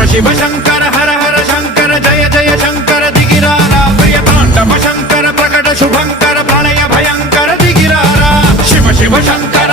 शिव शंकर हर हर शंकर जय जय शंकर दिगिरारा प्रिय तांडव शंकर प्रकट शुभंकर प्रलय भयंकर दिगिरारा शिव शिव शंकर